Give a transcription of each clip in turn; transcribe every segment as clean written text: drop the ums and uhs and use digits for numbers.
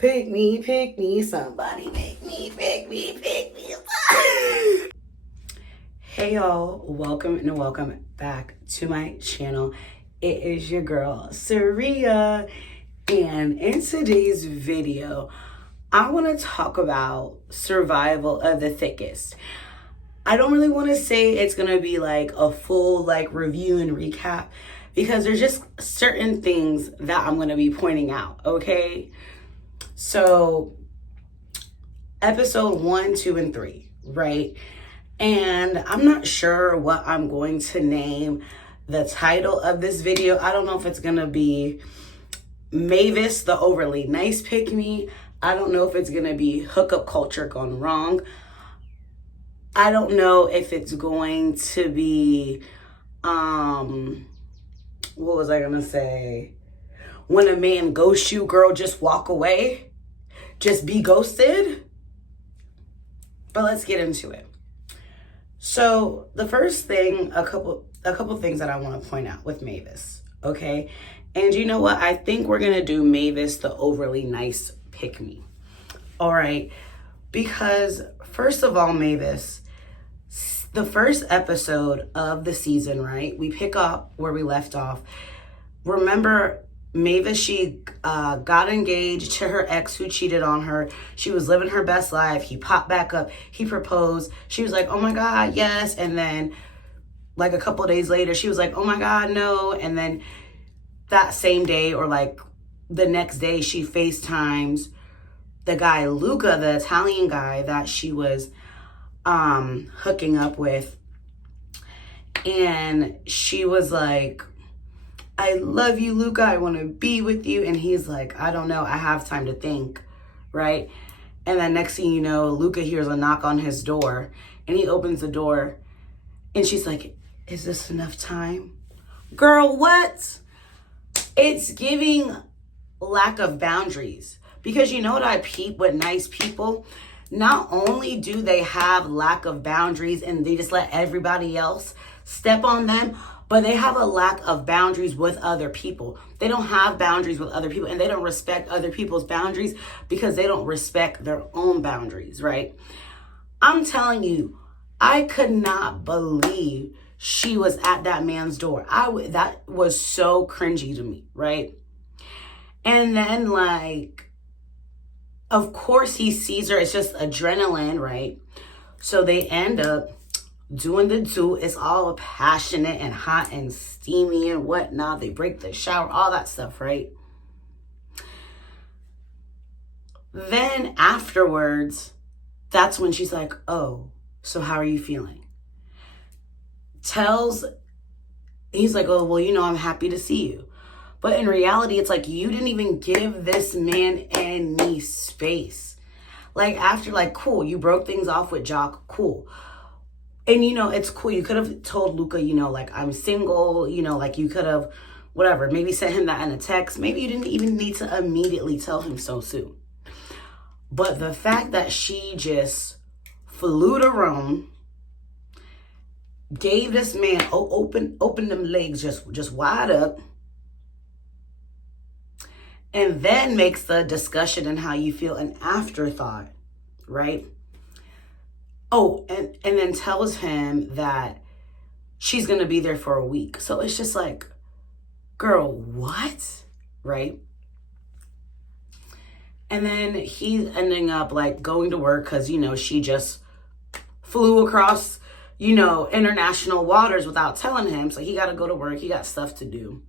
Pick me, somebody pick me. Hey y'all, welcome and welcome back to my channel. It is your girl, Saria, and in today's video, I want to talk about survival of the thickest. I don't really want to say it's going to be like a full review and recap because there's just certain things that I'm going to be pointing out, okay? So, episode 1, 2, and 3, right? And I'm not sure what I'm going to name the title of this video. I don't know if it's going to be Mavis, the overly nice pick me. I don't know if it's going to be hookup culture gone wrong. I don't know if it's going to be, what was I going to say? When a man ghosts you, girl, just walk away. Just be ghosted. But let's get into it. So the first thing, a couple things that I want to point out with Mavis, okay? And you know what? I think we're going to do Mavis, the overly nice pick me. All right. Because first of all, Mavis, the first episode of the season, right? We pick up where we left off. Remember, Mavis, she got engaged to her ex who cheated on her. She was living her best life. He popped back up. He proposed. She was like, oh my God, yes. And then like a couple of days later, she was like, oh my God, no. And then that same day or like the next day, she FaceTimes the guy, Luca, the Italian guy that she was hooking up with. And she was like, I love you, Luca. I want to be with you. And he's like, I don't know. I have time to think, right? And then next thing you know, Luca hears a knock on his door and he opens the door and she's like, is this enough time? Girl, what? It's giving lack of boundaries. Because you know what I peep with nice people? Not only do they have lack of boundaries and they just let everybody else step on them, but they have a lack of boundaries with other people. They don't have boundaries with other people and they don't respect other people's boundaries because they don't respect their own boundaries, right? I'm telling you, I could not believe she was at that man's door. That was so cringy to me, right? And then of course he sees her. It's just adrenaline, right? So they end up doing the do. It's all passionate and hot and steamy and whatnot. They break the shower, all that stuff, right? Then afterwards, that's when she's like, oh, so how are you feeling? He's like, oh, well, I'm happy to see you. But in reality, it's like you didn't even give this man any space. After, cool, you broke things off with Jock, cool. And, it's cool. You could have told Luca, I'm single, you could have, whatever, maybe sent him that in a text. Maybe you didn't even need to immediately tell him so soon. But the fact that she just flew to Rome, gave this man, open them legs just wide up, and then makes the discussion and how you feel an afterthought, right? Oh, and then tells him that she's going to be there for a week. So it's just like, girl, what? Right? And then he's ending up going to work because, she just flew across, international waters without telling him. So he got to go to work. He got stuff to do.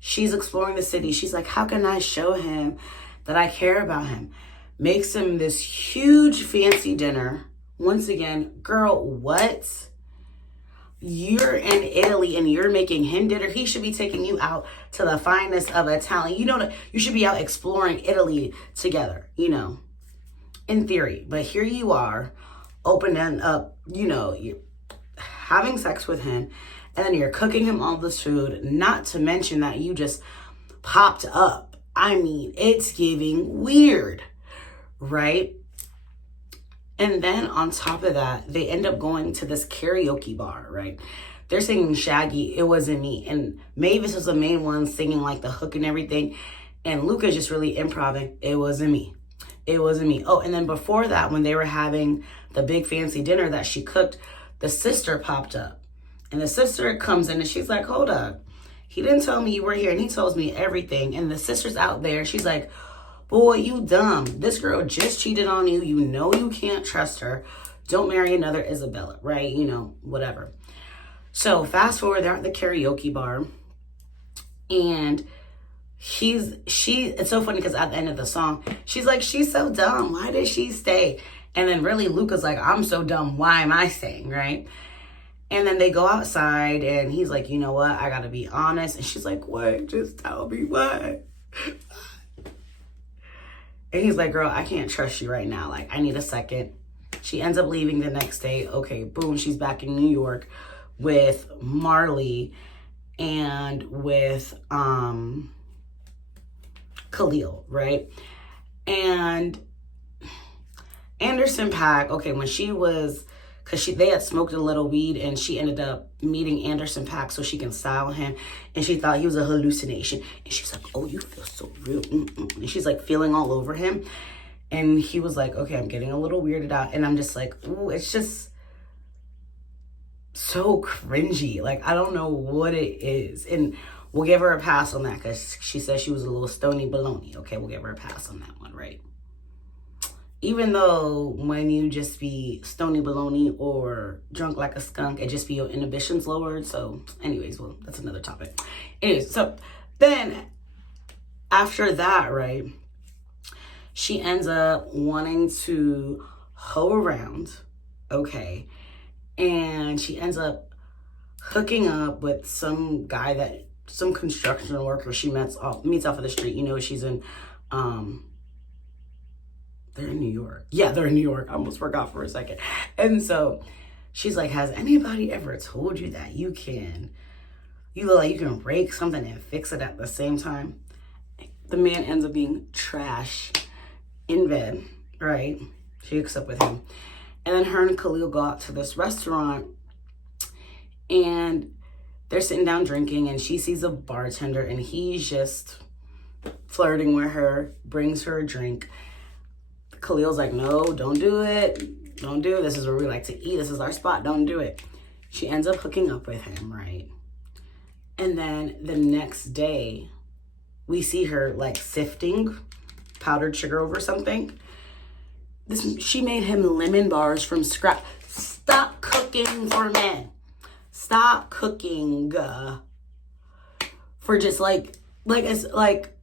She's exploring the city. She's like, how can I show him that I care about him? Makes him this huge fancy dinner. Once again, girl, what? You're in Italy and you're making him dinner. He should be taking you out to the finest of Italian. You should be out exploring Italy together, in theory. But here you are, opening up, you're having sex with him. And then you're cooking him all this food, not to mention that you just popped up. I mean, it's giving weird, right? And then on top of that, they end up going to this karaoke bar, right? They're singing Shaggy, It Wasn't Me. And Mavis was the main one singing the hook and everything. And Luca's just really improvising. It wasn't me. It wasn't me. Oh, and then before that, when they were having the big fancy dinner that she cooked, the sister popped up. And the sister comes in and she's like, hold up. He didn't tell me you were here and he tells me everything. And the sister's out there. She's like, boy, you dumb. This girl just cheated on you. You know you can't trust her. Don't marry another Isabella, right? You know, whatever. So fast forward, they're at the karaoke bar. And it's so funny because at the end of the song, she's like, she's so dumb. Why did she stay? And then really Luca's like, I'm so dumb. Why am I staying, right? And then they go outside and he's like, you know what? I got to be honest. And she's like, what? Just tell me what. And he's like, girl, I can't trust you right now. Like, I need a second. She ends up leaving the next day. Okay, boom. She's back in New York with Marley and with Khalil, right? And Anderson .Paak, okay, when she was, because they had smoked a little weed and she ended up meeting Anderson .Paak so she can style him. And she thought he was a hallucination. And she's like, oh, you feel so real. And she's like feeling all over him. And he was like, okay, I'm getting a little weirded out. And I'm just like, ooh, it's just so cringy. Like, I don't know what it is. And we'll give her a pass on that because she said she was a little stony baloney. Okay, we'll give her a pass on that one, right? Even though when you just be stony baloney or drunk like a skunk, it just be your inhibitions lowered. So anyways, well, that's another topic. Anyways, so then after that, right, she ends up wanting to hoe around, okay, and she ends up hooking up with some guy some construction worker she meets off of the street. You know, she's in, they're in New York. Yeah, they're in New York. I almost forgot for a second. And so she's like, has anybody ever told you that you look like you can break something and fix it at the same time? The man ends up being trash in bed, right? She hooks up with him. And then her and Khalil go out to this restaurant and they're sitting down drinking and she sees a bartender and he's just flirting with her, brings her a drink. Khalil's like, no, don't do it. Don't do it. This is where we like to eat. This is our spot. Don't do it. She ends up hooking up with him, right? And then the next day, we see her like sifting powdered sugar over something. She made him lemon bars from scratch. Stop cooking for men. Stop cooking for just it's like,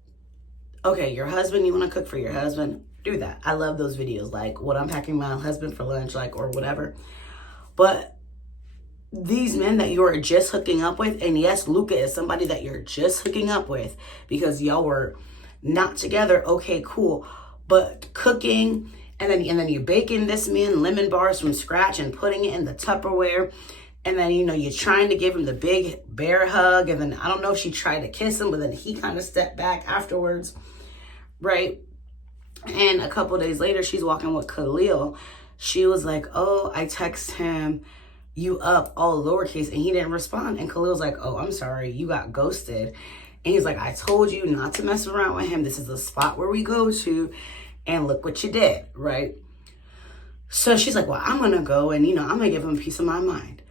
okay, your husband, you want to cook for your husband? Do that. I love those videos, like what I'm packing my husband for lunch, like, or whatever. But these men that you're just hooking up with, and yes, Luca is somebody that you're just hooking up with because y'all were not together. Okay, cool. But cooking, and then you baking this man lemon bars from scratch and putting it in the Tupperware. And then, you know, you're trying to give him the big bear hug. And then I don't know if she tried to kiss him, but then he kind of stepped back afterwards, right? And a couple days later, she's walking with Khalil. She was like, oh, I text him, you up, all lowercase, and he didn't respond. And Khalil's like, oh, I'm sorry, you got ghosted. And he's like, I told you not to mess around with him. This is the spot where we go to, and look what you did, right? So she's like, well, I'm going to go, and, you know, I'm going to give him a piece of my mind.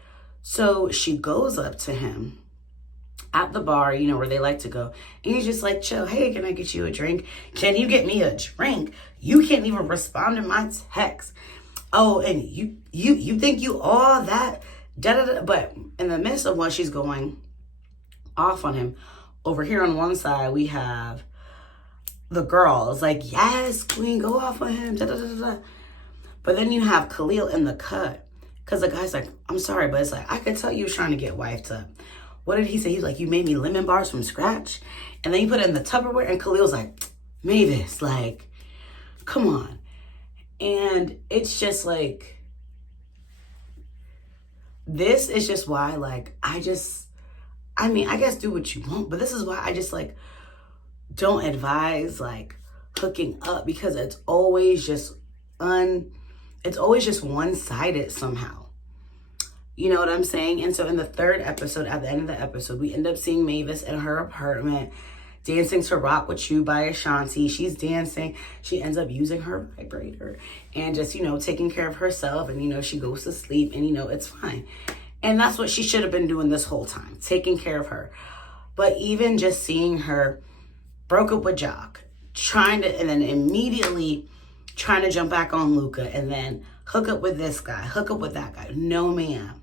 So she goes up to him at the bar, you know, where they like to go. And he's just like, chill. Hey, can I get you a drink? Can you get me a drink? You can't even respond to my text. Oh, and you think you all that? Da-da-da. But in the midst of what she's going off on him, over here on one side, we have the girls like, yes, queen, go off on him. Da-da-da-da. But then you have Khalil in the cut. Because the guy's like, I'm sorry, but it's like, I could tell you was trying to get wifed up. What did he say? He's like, you made me lemon bars from scratch? And then he put it in the Tupperware, and Khalil's like, Mavis, like, come on. And it's just like, this is just why, like, I guess do what you want, but this is why I just, like, don't advise, like, hooking up, because it's always just one-sided somehow. You know what I'm saying? And so in the third episode, at the end of the episode, we end up seeing Mavis in her apartment dancing to Rock With You by Ashanti. She's dancing. She ends up using her vibrator and just, you know, taking care of herself. And, you know, she goes to sleep and, you know, it's fine. And that's what she should have been doing this whole time, taking care of her. But even just seeing her broke up with Jock, and then immediately trying to jump back on Luca and then hook up with this guy, hook up with that guy. No, ma'am.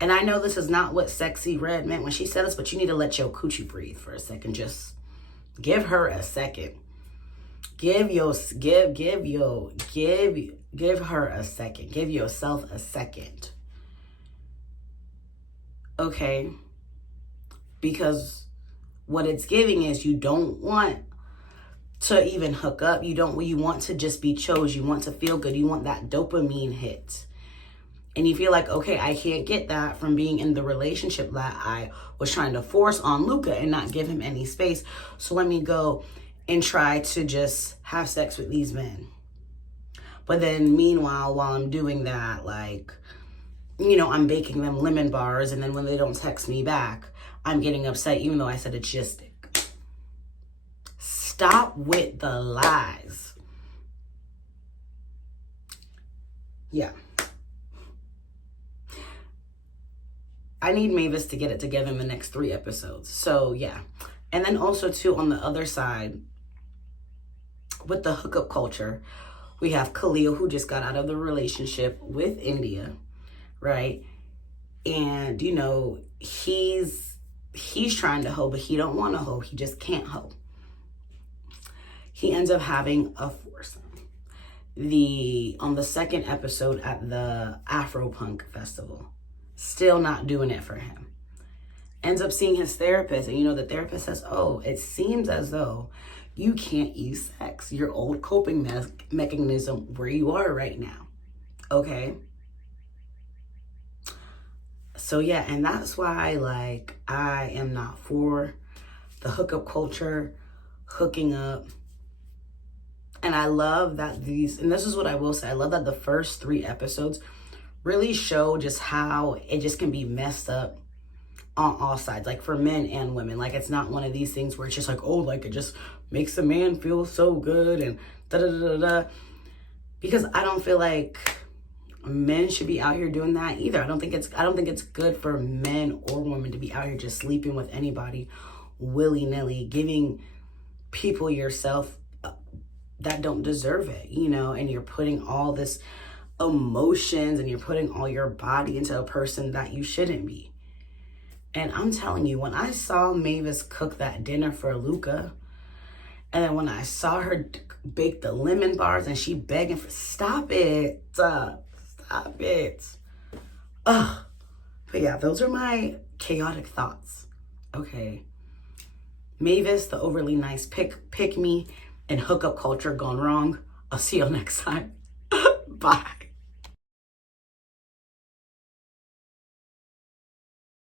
And I know this is not what Sexy Red meant when she said this, but you need to let your coochie breathe for a second. Just give her a second. Give her a second. Give yourself a second. Okay? Because what it's giving is you don't want to even hook up. You want to just be chose. You want to feel good. You want that dopamine hit. And you feel like, okay, I can't get that from being in the relationship that I was trying to force on Luca and not give him any space. So let me go and try to just have sex with these men. But then meanwhile, while I'm doing that, like, you know, I'm baking them lemon bars. And then when they don't text me back, I'm getting upset, even though I said it's just stick. Stop with the lies. Yeah. I need Mavis to get it together in the next 3 episodes. So, yeah. And then also, too, on the other side, with the hookup culture, we have Khalil, who just got out of the relationship with India, right? And, you know, he's trying to hoe, but he don't want to hoe. He just can't hoe. He ends up having a foursome. On the 2nd episode at the Afropunk Festival. Still not doing it for him. Ends up seeing his therapist, and you know, the therapist says, oh, it seems as though you can't use sex, your old coping mechanism where you are right now. Okay? So yeah, and that's why, like, I am not for the hookup culture, hooking up. And I love that and this is what I will say, I love that the first 3 episodes really show just how it just can be messed up on all sides, like for men and women. Like, it's not one of these things where it's just like, oh, like it just makes a man feel so good and da-da-da-da-da. Because I don't feel like men should be out here doing that either. I don't think it's good for men or women to be out here just sleeping with anybody willy-nilly, giving people yourself that don't deserve it, you know, and you're putting all this emotions and you're putting all your body into a person that you shouldn't be. And I'm telling you, when I saw Mavis cook that dinner for Luca, and then when I saw her bake the lemon bars and she begging for, stop it. Ugh. But yeah, those are my chaotic thoughts. Okay. Mavis, the overly nice pick me, and hookup culture gone wrong. I'll see y'all next time. Bye.